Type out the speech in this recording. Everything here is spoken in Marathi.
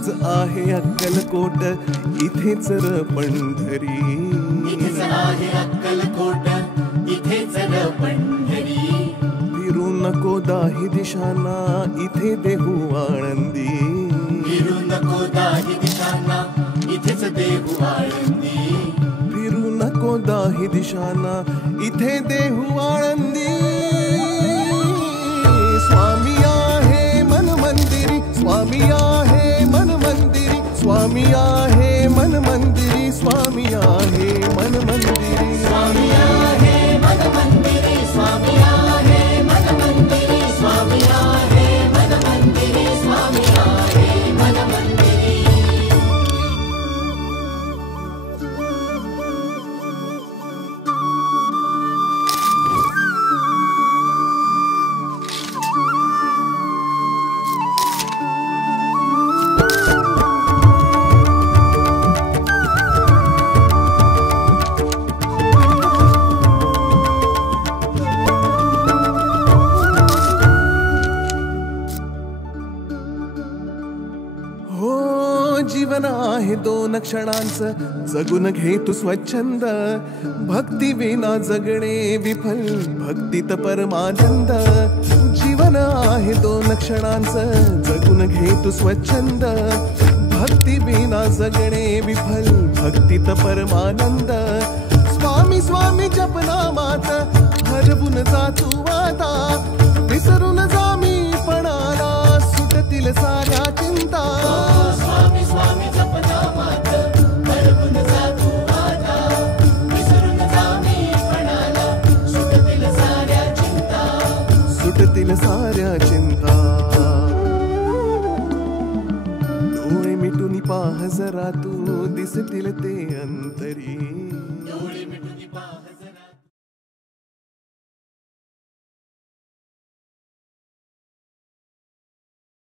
इथेच आहे अक्कलकोट, इथेच र पंढरी. इथेच आहे अक्कलकोट, इथेच र पंढरी. फिरू नको दाही दिशांना, इथे देहू आळंदी. फिरू नको दाही दिशांना, इथेच देहू आळंदी. फिरू नको दाही दिशांना, इथे देहू आळंदी. स्वामी आहे मन मंदिरी, स्वामी आहे मन मंदिरी, स्वामी आहे मन मंदिरी, स्वामी आहे मन मंदिरी. स्वामी आहे मन मंदिरी, स्वामी आहे मन मंदिरी, स्वामी आहे मन मंदिरी, स्वामी आहे मन मंदिरी. जीवन आहे दोन क्षणांचं, जगून घे तू स्वच्छंद. भक्ती विना जगणे विफल, भक्तीत परमानंद. जीवन आहे दोन क्षणांचं, जगून घे तू स्वच्छंद. भक्ती विना जगणे विफल, भक्तीत परमानंद. स्वामी स्वामी जपनामात हरवून जा तू आता, विसरून जा मी पणाला, सुटतील साऱ्या चिंता. स्वामी स्वामी जपनामात हरवून जा तू आता, विसरून जा मी पणाला, सुटतील साऱ्या चिंता. सुटतील साऱ्या चिंता. डोळे मिटून पाह जरा तू, दिसतील ते अंतरी.